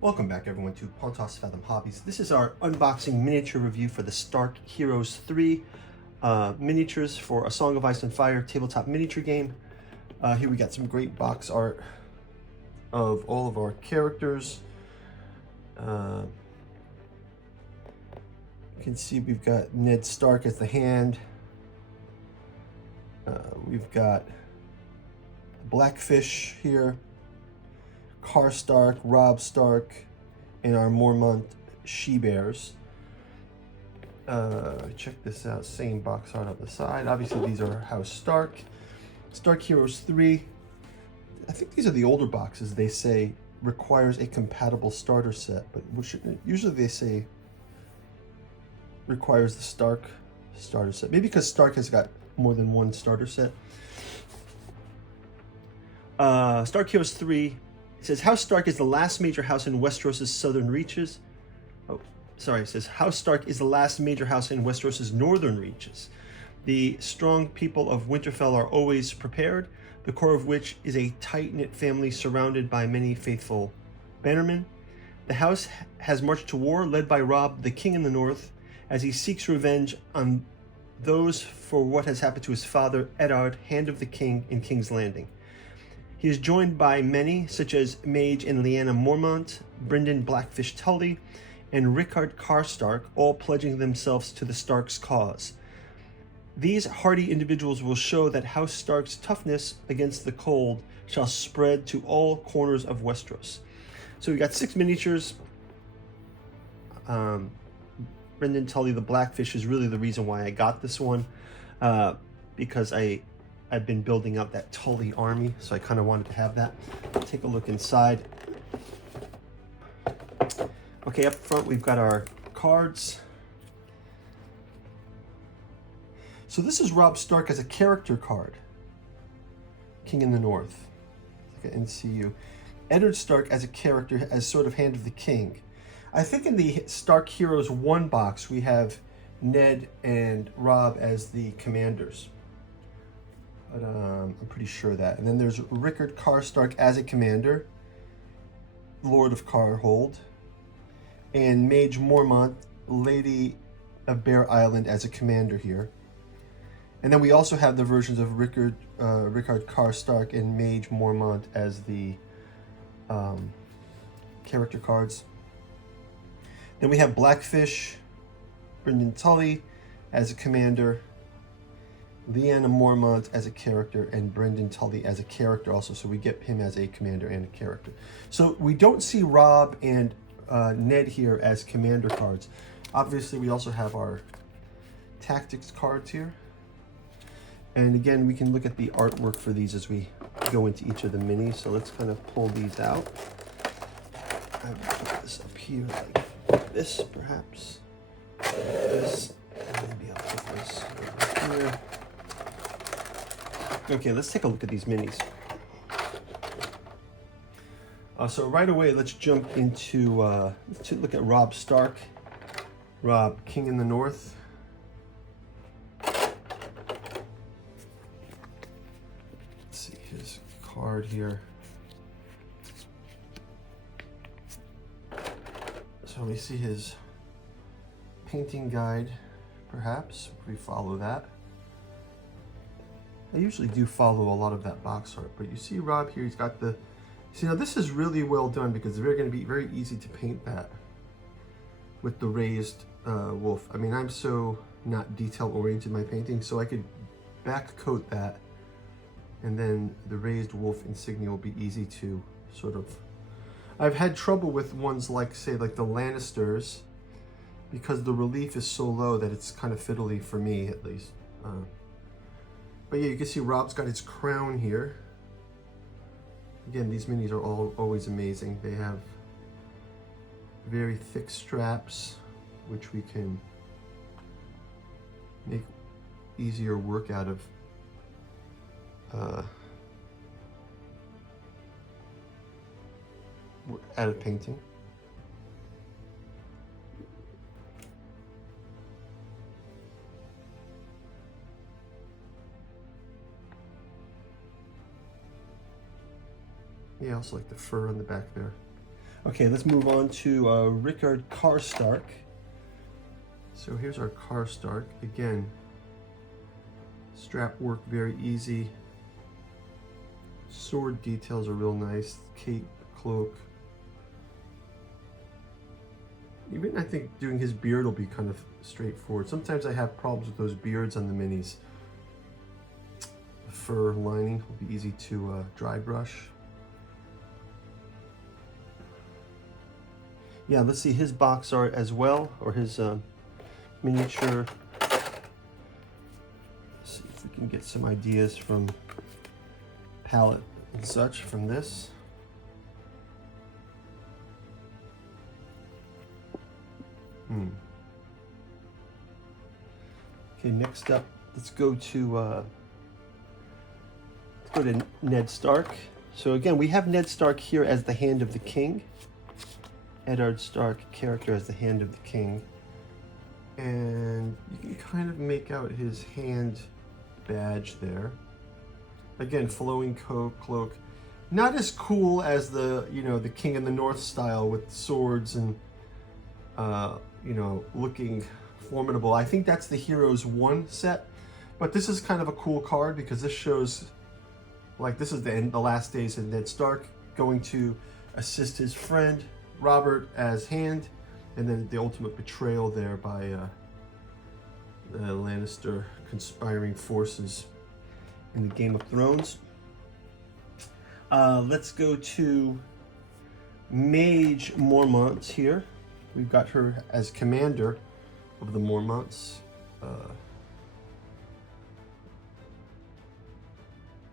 Welcome back everyone to Pontos Fathom Hobbies. This is our unboxing miniature review for the Stark Heroes 3 miniatures for A Song of Ice and Fire tabletop miniature game. Here we got some great box art of all of our characters. You can see we've got Ned Stark as the hand. We've got Blackfish here, Car Stark, Robb Stark, and our Mormont she-bears. Check this out, same box art on the side. Obviously these are House Stark. Stark Heroes 3. I think these are the older boxes. They say requires a compatible starter set, but usually they say requires the Stark starter set. Maybe because Stark has got more than one starter set. Stark Heroes 3. It says House Stark is the last major house in Westeros' southern reaches. Oh, sorry. It says House Stark is the last major house in Westeros' northern reaches. The strong people of Winterfell are always prepared, the core of which is a tight-knit family surrounded by many faithful bannermen. The house has marched to war, led by Robb, the king in the north, as he seeks revenge on those for what has happened to his father, Eddard, Hand of the King, in King's Landing. He is joined by many, such as Mage and Lyanna Mormont, Brynden Blackfish Tully, and Rickard Karstark, all pledging themselves to the Stark's cause. These hardy individuals will show that House Stark's toughness against the cold shall spread to all corners of Westeros. So we got 6 miniatures. Brynden Tully, the Blackfish, is really the reason why I got this one, because I've been building up that Tully army, so I kind of wanted to have that. Take a look inside. Okay, up front we've got our cards. So this is Robb Stark as a character card. King in the North, like an NCU. Eddard Stark as a character, as sort of Hand of the King. I think in the Stark Heroes 1 box we have Ned and Robb as the commanders. But I'm pretty sure that. And then there's Rickard Karstark as a commander, Lord of Carhold, and Mage Mormont, Lady of Bear Island, as a commander here. And then we also have the versions of Rickard Karstark and Mage Mormont as the character cards. Then we have Blackfish, Brynden Tully as a commander, Lyanna Mormont as a character, and Brynden Tully as a character also. So we get him as a commander and a character. So we don't see Robb and Ned here as commander cards. Obviously we also have our tactics cards here. And again, we can look at the artwork for these as we go into each of the minis. So let's kind of pull these out. I will put this up here like this, perhaps. This, and maybe I'll put this over here. Okay, let's take a look at these minis. So right away, let's jump into, let's look at Robb Stark. Robb, King in the North. Let's see his card here. So we see his painting guide, perhaps, if we follow that. I usually do follow a lot of that box art, but you see Robb here, he's got the, see now this is really well done because it's going to be very easy to paint that with the raised wolf. I mean, I'm so not detail oriented in my painting, so I could back coat that and then the raised wolf insignia will be easy to sort of, I've had trouble with ones like, say, like the Lannisters, because the relief is so low that it's kind of fiddly for me, at least. But yeah, you can see Robb's got his crown here. Again, these minis are always amazing. They have very thick straps, which we can make easier work out of. Painting. Yeah, I also like the fur on the back there. Okay, let's move on to Rickard Karstark. So here's our Karstark. Again, strap work very easy. Sword details are real nice. Cape, cloak. Even I think doing his beard will be kind of straightforward. Sometimes I have problems with those beards on the minis. The fur lining will be easy to dry brush. Yeah, let's see his box art as well, or his miniature. Let's see if we can get some ideas from palette and such from this. Okay, next up, let's go to Ned Stark. So again, we have Ned Stark here as the Hand of the King. Eddard Stark character as the Hand of the King. And you can kind of make out his hand badge there. Again, flowing cloak. Not as cool as the, the King in the North style with swords and, looking formidable. I think that's the Heroes 1 set. But this is kind of a cool card because this shows, like, this is the last days of Ned Stark going to assist his friend Robert as Hand, and then the ultimate betrayal there by the Lannister conspiring forces in the Game of Thrones. Let's go to Mage Mormont here. We've got her as commander of the Mormonts.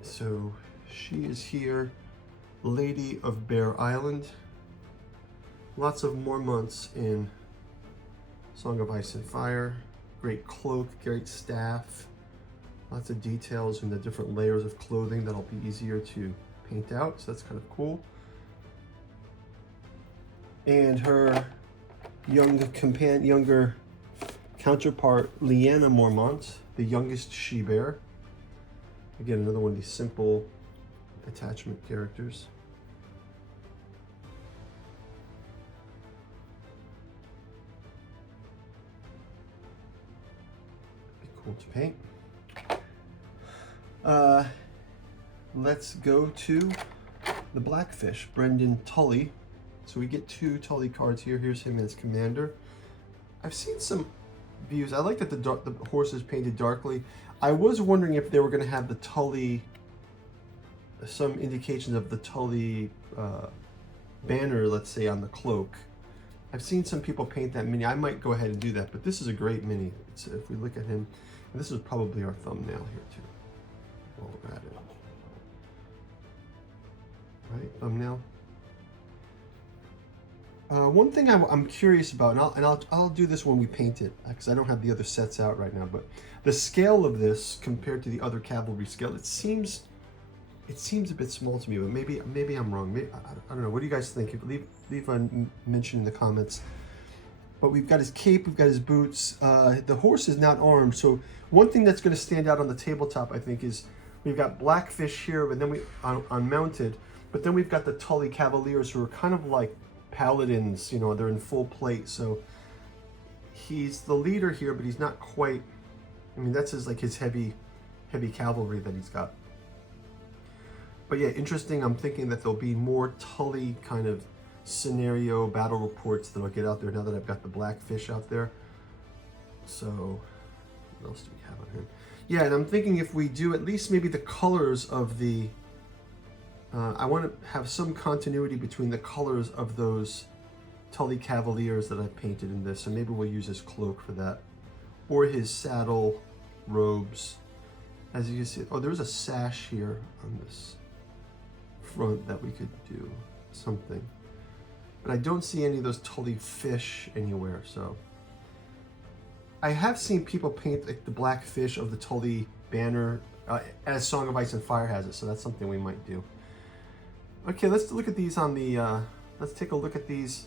So she is here, Lady of Bear Island. Lots of Mormonts in Song of Ice and Fire. Great cloak, great staff. Lots of details in the different layers of clothing that'll be easier to paint out, so that's kind of cool. And her younger counterpart, Lyanna Mormont, the youngest she-bear. Again, another one of these simple attachment characters. Be cool to paint. Let's go to the Blackfish, Brendan Tully. So we get 2 Tully cards here. Here's him as commander. I've seen some views. I like that the horse is painted darkly. I was wondering if they were going to have the Tully, some indications of the Tully banner, let's say, on the cloak. I've seen some people paint that mini. I might go ahead and do that, but this is a great mini. If we look at him, and this is probably our thumbnail here too, while we're at it. Right, thumbnail. One thing I'm curious about, and I'll do this when we paint it, because I don't have the other sets out right now, but the scale of this compared to the other cavalry scale, it seems a bit small to me, but maybe I'm wrong. I don't know. What do you guys think? Leave a mention in the comments. But we've got his cape, we've got his boots. The horse is not armed, so one thing that's going to stand out on the tabletop, I think, is we've got Blackfish here, but then we on mounted, but then we've got the Tully Cavaliers, who are kind of like paladins. They're in full plate, so he's the leader here, but he's not quite. I mean, that's his heavy cavalry that he's got. But yeah, interesting. I'm thinking that there'll be more Tully kind of scenario battle reports that'll get out there now that I've got the Blackfish out there. So what else do we have on here? Yeah, and I'm thinking if we do at least maybe the colors of the I want to have some continuity between the colors of those Tully Cavaliers that I've painted in this, so maybe we'll use his cloak for that, or his saddle robes. As you can see, oh, there's a sash here on this front that we could do something, but I don't see any of those Tully fish anywhere. So I have seen people paint like the Blackfish of the Tully banner as Song of Ice and Fire has it, so that's something we might do. Okay, let's look at these on the, let's take a look at these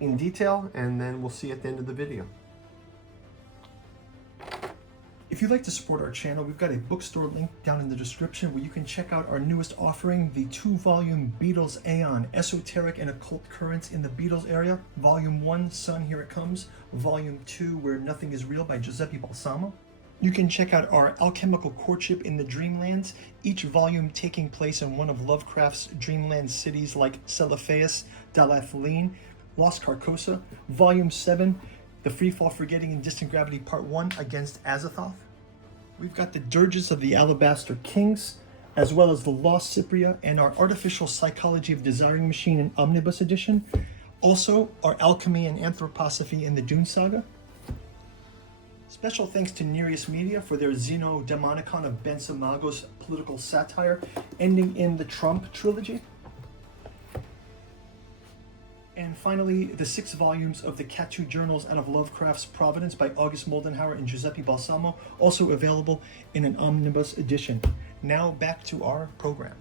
in detail, and then we'll see at the end of the video. If you'd like to support our channel, we've got a bookstore link down in the description where you can check out our newest offering, the 2-volume Beatles Aeon, Esoteric and Occult Currents in the Beatles Area. Volume 1, Sun, Here It Comes. Volume 2, Where Nothing Is Real by Giuseppe Balsamo. You can check out our Alchemical Courtship in the Dreamlands, each volume taking place in one of Lovecraft's dreamland cities like Celophaeus, Dalathaline, Lost Carcosa. Volume 7, The Freefall, Forgetting, and Distant Gravity Part 1 Against Azathoth. We've got the Dirges of the Alabaster Kings, as well as the Lost Cypria and our Artificial Psychology of Desiring Machine in Omnibus Edition. Also, our Alchemy and Anthroposophy in the Dune Saga. Special thanks to Nereus Media for their Xenodemonicon of Ben Simago's political satire, ending in the Trump trilogy. And finally, the 6 volumes of the Catu Journals Out of Lovecraft's Providence by August Moldenhauer and Giuseppe Balsamo, also available in an omnibus edition. Now back to our program.